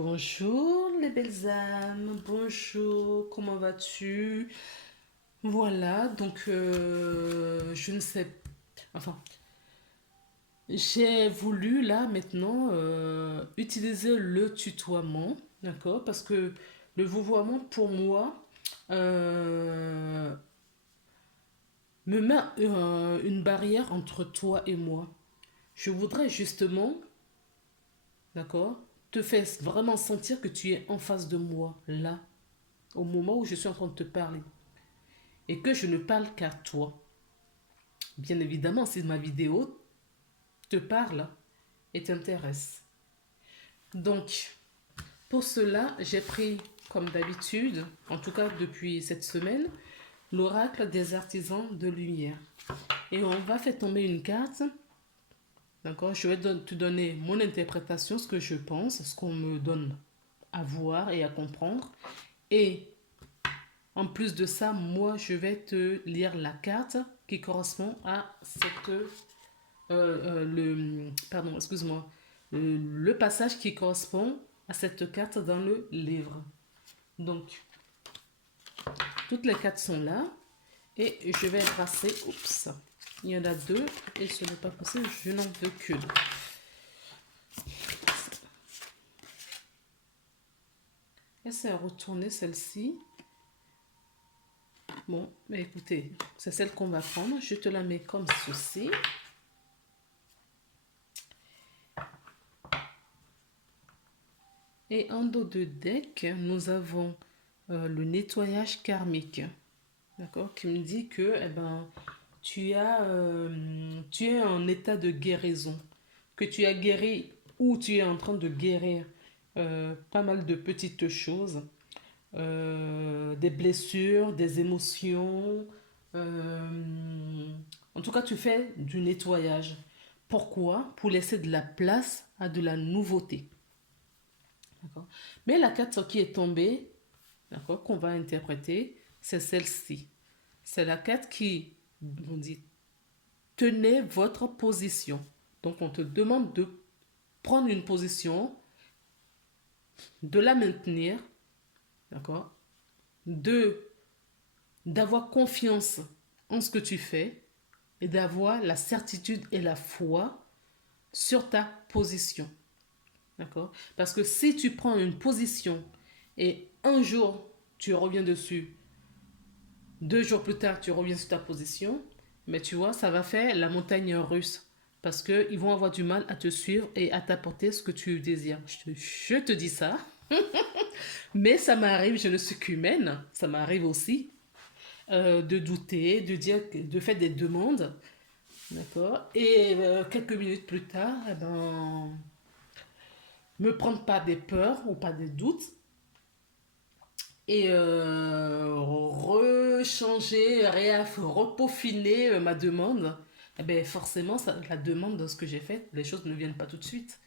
Bonjour les belles âmes, bonjour, comment vas-tu? Voilà, donc je ne sais, enfin, j'ai voulu là maintenant utiliser le tutoiement, d'accord? Parce que le vouvoiement pour moi euh, me met une barrière entre toi et moi. Je voudrais justement, d'accord, te faire vraiment sentir que tu es en face de moi, là, au moment où je suis en train de te parler. Et que je ne parle qu'à toi. Bien évidemment, si ma vidéo te parle et t'intéresse. Donc, pour cela, j'ai pris, comme d'habitude, en tout cas depuis cette semaine, l'oracle des artisans de lumière. Et on va faire tomber une carte. D'accord? Je vais te donner mon interprétation, ce que je pense, ce qu'on me donne à voir et à comprendre. Et en plus de ça, moi, je vais te lire la carte qui correspond à pardon, excuse-moi, le passage qui correspond à cette carte dans le livre. Donc, toutes les cartes sont là et je vais brasser. Oups, il y en a deux et ce n'est pas possible, je n'en veux qu'une. Essaye de retourner celle-ci. Bon, mais écoutez, c'est celle qu'on va prendre. Je te la mets comme ceci. Et en dos de deck, nous avons le nettoyage karmique. D'accord? Qui me dit que eh ben, tu es en état de guérison. Que tu as guéri ou tu es en train de guérir pas mal de petites choses. Des blessures, des émotions. En tout cas, tu fais du nettoyage. Pourquoi? Pour laisser de la place à de la nouveauté. D'accord? Mais la carte qui est tombée, d'accord, qu'on va interpréter, c'est celle-ci. C'est la carte qui nous dit tenez votre position. Donc on te demande de prendre une position, de la maintenir, d'accord, de d'avoir confiance en ce que tu fais et d'avoir la certitude et la foi sur ta position. D'accord? Parce que si tu prends une position et un jour tu reviens dessus, 2 jours plus tard tu reviens sur ta position, mais tu vois, ça va faire la montagne russe. Parce qu'ils vont avoir du mal à te suivre et à t'apporter ce que tu désires. Je te dis ça. Mais ça m'arrive, je ne suis qu'humaine. Ça m'arrive aussi de douter, de dire, de faire des demandes. D'accord? Et quelques minutes plus tard, eh ben, me prendre pas des peurs ou pas des doutes et rechanger, repeaufiner ma demande, eh ben forcément, ça, la demande de ce que j'ai fait, les choses ne viennent pas tout de suite.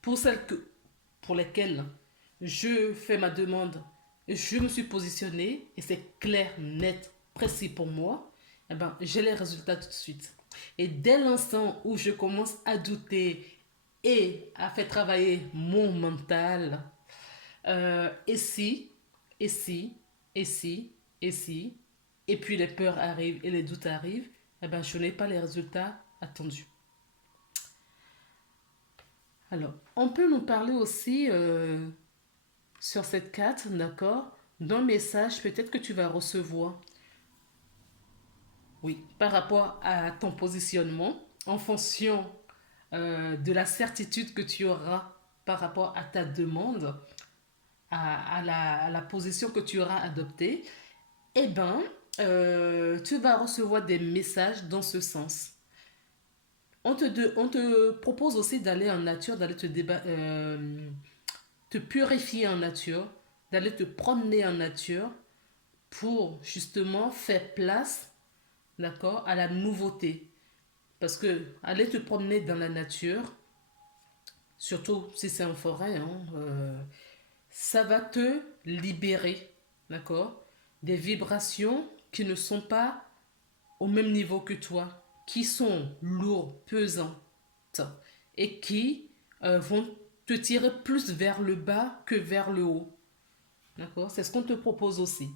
Pour celles pour lesquelles je fais ma demande, je me suis positionnée et c'est clair, net, précis pour moi, eh ben, j'ai les résultats tout de suite. Et dès l'instant où je commence à douter et à faire travailler mon mental, et si, et si, et si, et si, et puis les peurs arrivent et les doutes arrivent, eh ben, je n'ai pas les résultats attendus. Alors, on peut nous parler aussi sur cette carte, d'accord, d'un message peut-être que tu vas recevoir, oui, par rapport à ton positionnement, en fonction de la certitude que tu auras par rapport à ta demande, à la position que tu auras adoptée, eh ben, tu vas recevoir des messages dans ce sens. On te propose aussi d'aller en nature, d'aller te purifier en nature, d'aller te promener en nature pour justement faire place, d'accord, à la nouveauté. Parce que aller te promener dans la nature, surtout si c'est en forêt, hein, ça va te libérer, d'accord, des vibrations qui ne sont pas au même niveau que toi, qui sont lourds, pesantes et qui vont te tirer plus vers le bas que vers le haut. D'accord? C'est ce qu'on te propose aussi.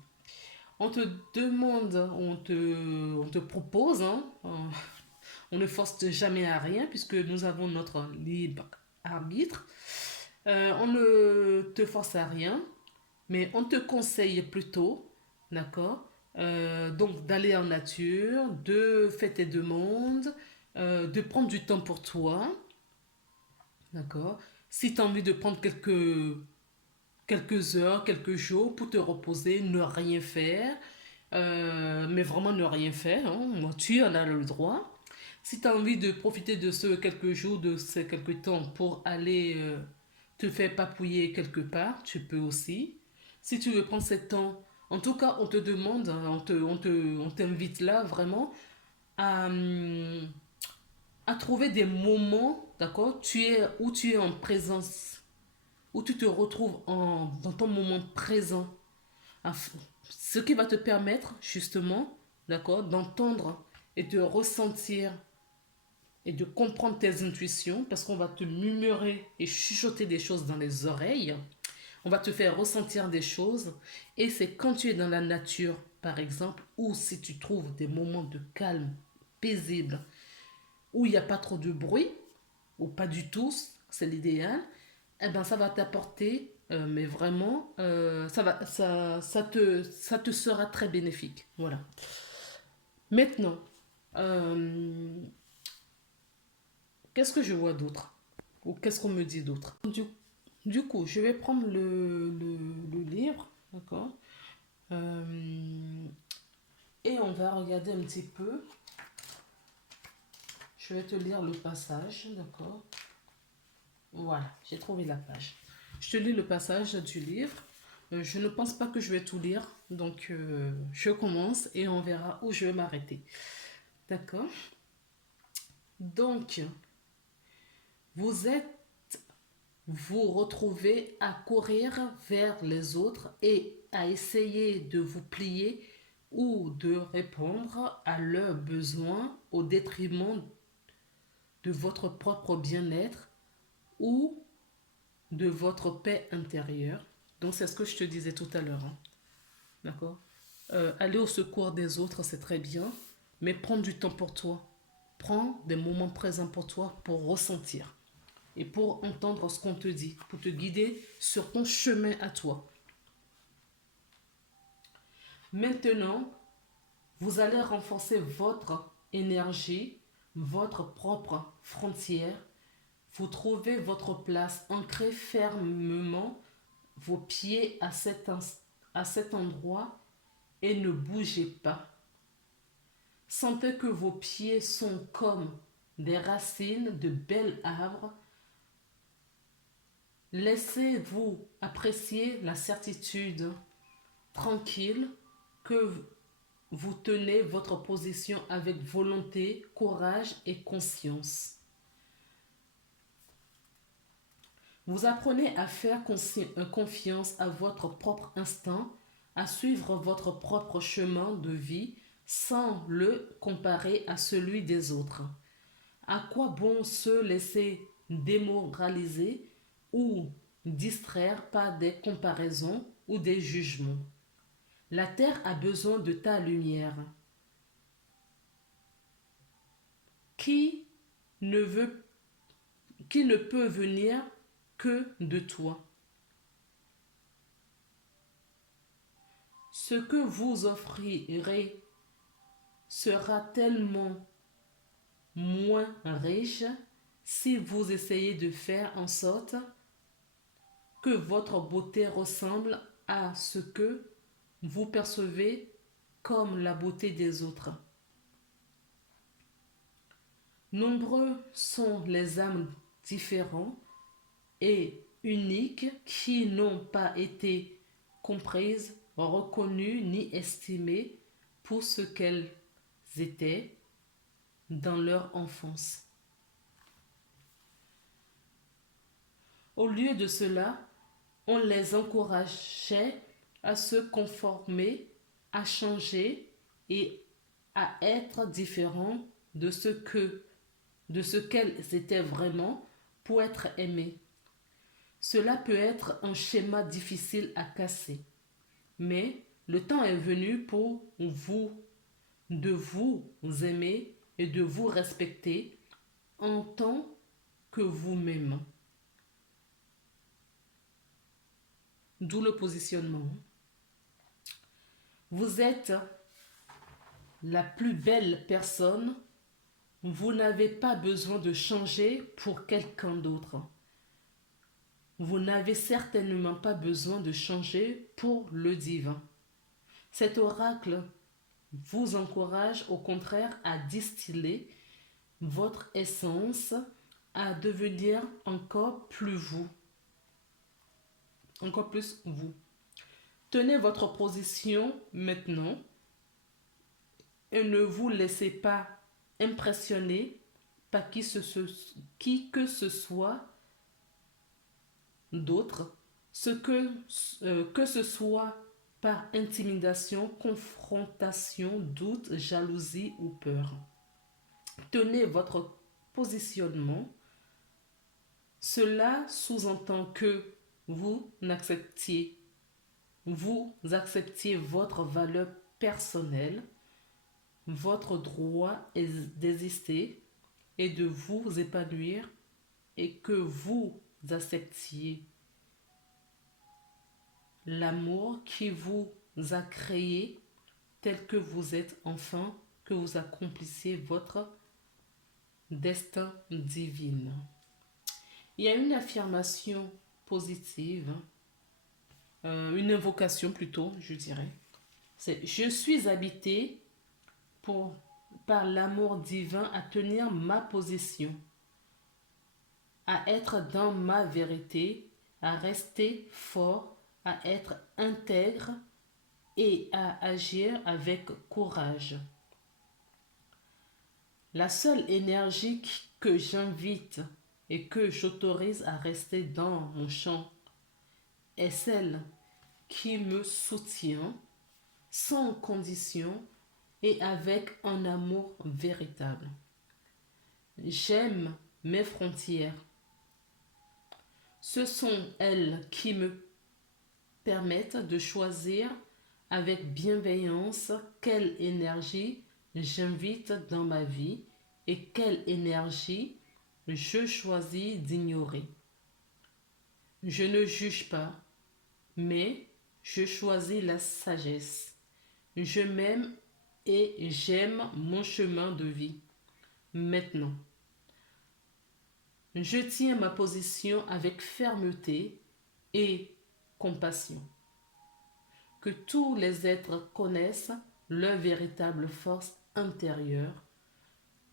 On te demande, on te propose, hein, on ne force jamais à rien puisque nous avons notre libre arbitre. On ne te force à rien, mais on te conseille plutôt, d'accord, donc d'aller en nature, de faire tes demandes, de prendre du temps pour toi, d'accord. Si tu as envie de prendre quelques heures, quelques jours pour te reposer, ne rien faire, mais vraiment ne rien faire, hein, tu en as le droit. Si tu as envie de profiter de ce quelques jours, de ces quelques temps pour aller te faire papouiller quelque part, tu peux aussi. Si tu veux prendre ce temps, en tout cas, on te demande, hein, on t'invite là vraiment à, à trouver des moments, d'accord, où tu es en présence, où tu te retrouves dans ton moment présent. Ce qui va te permettre justement, d'accord, d'entendre et de ressentir et de comprendre tes intuitions parce qu'on va te murmurer et chuchoter des choses dans les oreilles. On va te faire ressentir des choses et c'est quand tu es dans la nature, par exemple, ou si tu trouves des moments de calme, paisible, où il n'y a pas trop de bruit, ou pas du tout, c'est l'idéal, eh ben ça va t'apporter, mais vraiment, ça te sera très bénéfique. Voilà. Maintenant, euh, qu'est-ce que je vois d'autre? Ou qu'est-ce qu'on me dit d'autre? Du coup, je vais prendre le livre, d'accord? Euh, et on va regarder un petit peu. Je vais te lire le passage, d'accord? Voilà, j'ai trouvé la page. Je te lis le passage du livre. Je ne pense pas que je vais tout lire, donc je commence et on verra où je vais m'arrêter. D'accord? Donc, vous êtes, vous retrouvez à courir vers les autres et à essayer de vous plier ou de répondre à leurs besoins au détriment de votre propre bien-être ou de votre paix intérieure. Donc c'est ce que je te disais tout à l'heure, hein. D'accord. Aller au secours des autres, c'est très bien, mais prends du temps pour toi. Prends des moments présents pour toi pour ressentir et pour entendre ce qu'on te dit, pour te guider sur ton chemin à toi. Maintenant, vous allez renforcer votre énergie, votre propre frontière. Vous trouvez votre place, ancrez fermement vos pieds à cet endroit et ne bougez pas. Sentez que vos pieds sont comme des racines de bel arbre. Laissez-vous apprécier la certitude tranquille que vous tenez votre position avec volonté, courage et conscience. Vous apprenez à faire confiance à votre propre instinct, à suivre votre propre chemin de vie sans le comparer à celui des autres. À quoi bon se laisser démoraliser ou distraire par des comparaisons ou des jugements? La terre a besoin de ta lumière. Qui ne veut, qui ne peut venir que de toi. Ce que vous offrirez sera tellement moins riche si vous essayez de faire en sorte que votre beauté ressemble à ce que vous percevez comme la beauté des autres. Nombreux sont les âmes différentes et uniques qui n'ont pas été comprises, reconnues ni estimées pour ce qu'elles étaient dans leur enfance. Au lieu de cela, on les encourageait à se conformer, à changer et à être différents de ce qu'elles étaient vraiment pour être aimées. Cela peut être un schéma difficile à casser, mais le temps est venu pour vous de vous aimer et de vous respecter en tant que vous-même. D'où le positionnement. Vous êtes la plus belle personne. Vous n'avez pas besoin de changer pour quelqu'un d'autre. Vous n'avez certainement pas besoin de changer pour le divin. Cet oracle vous encourage au contraire à distiller votre essence, à devenir encore plus vous, encore plus vous. Tenez votre position maintenant et ne vous laissez pas impressionner par qui que ce soit d'autre, que ce soit par intimidation, confrontation, doute, jalousie ou peur. Tenez votre positionnement. Cela sous-entend que vous acceptiez votre valeur personnelle, votre droit d'exister et de vous épanouir et que vous acceptiez l'amour qui vous a créé tel que vous êtes, enfin que vous accomplissiez votre destin divin. Il y a une affirmation positive, une invocation plutôt, je dirais. C'est je suis habité par l'amour divin à tenir ma position, à être dans ma vérité, à rester fort, à être intègre et à agir avec courage. La seule énergie que j'invite et que j'autorise à rester dans mon champ est celle qui me soutient sans condition et avec un amour véritable. J'aime mes frontières. Ce sont elles qui me permettent de choisir avec bienveillance quelle énergie j'invite dans ma vie et quelle énergie je choisis d'ignorer. Je ne juge pas, mais je choisis la sagesse. Je m'aime et j'aime mon chemin de vie. Maintenant, je tiens ma position avec fermeté et compassion. Que tous les êtres connaissent leur véritable force intérieure,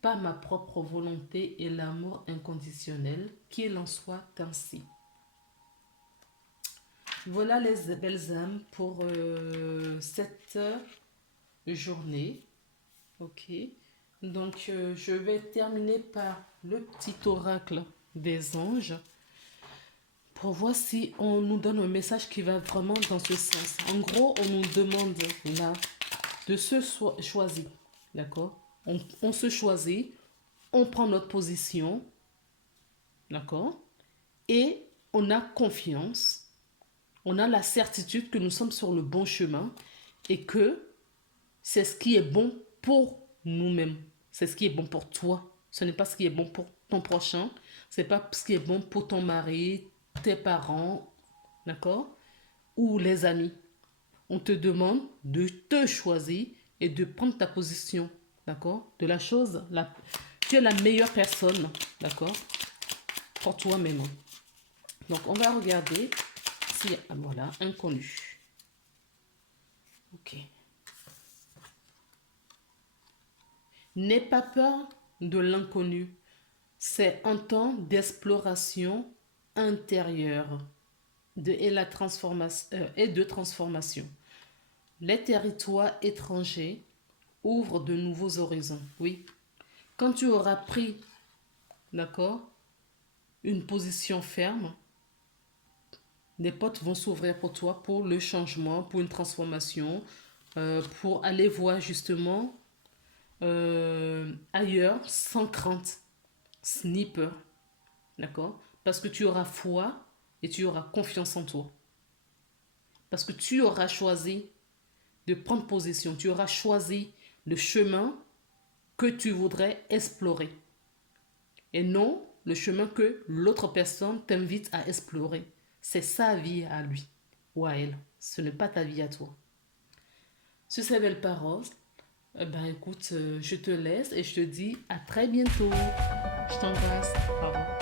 pas ma propre volonté et l'amour inconditionnel, qu'il en soit ainsi. Voilà les belles âmes pour cette journée. Ok. Donc, je vais terminer par le petit oracle des anges pour voir si on nous donne un message qui va vraiment dans ce sens. En gros, on nous demande là de se choisir. D'accord? On se choisit, on prend notre position. D'accord? Et on a confiance. On a la certitude que nous sommes sur le bon chemin et que c'est ce qui est bon pour nous-mêmes. C'est ce qui est bon pour toi. Ce n'est pas ce qui est bon pour ton prochain. Ce n'est pas ce qui est bon pour ton mari, tes parents, d'accord? Ou les amis. On te demande de te choisir et de prendre ta position, d'accord? De la chose, tu es la meilleure personne, d'accord? Pour toi-même. Donc, on va regarder si, voilà, inconnu. Ok. N'aie pas peur de l'inconnu. C'est un temps d'exploration intérieure et de transformation. Les territoires étrangers ouvrent de nouveaux horizons. Oui. Quand tu auras pris, d'accord, une position ferme, des portes vont s'ouvrir pour toi, pour le changement, pour une transformation, pour aller voir justement ailleurs sans crainte ni peur. D'accord? Parce que tu auras foi et tu auras confiance en toi. Parce que tu auras choisi de prendre position, tu auras choisi le chemin que tu voudrais explorer et non le chemin que l'autre personne t'invite à explorer. C'est sa vie à lui ou à elle. Ce n'est pas ta vie à toi. Sur ces belles paroles, écoute, je te laisse et je te dis à très bientôt. Je t'embrasse. Au revoir.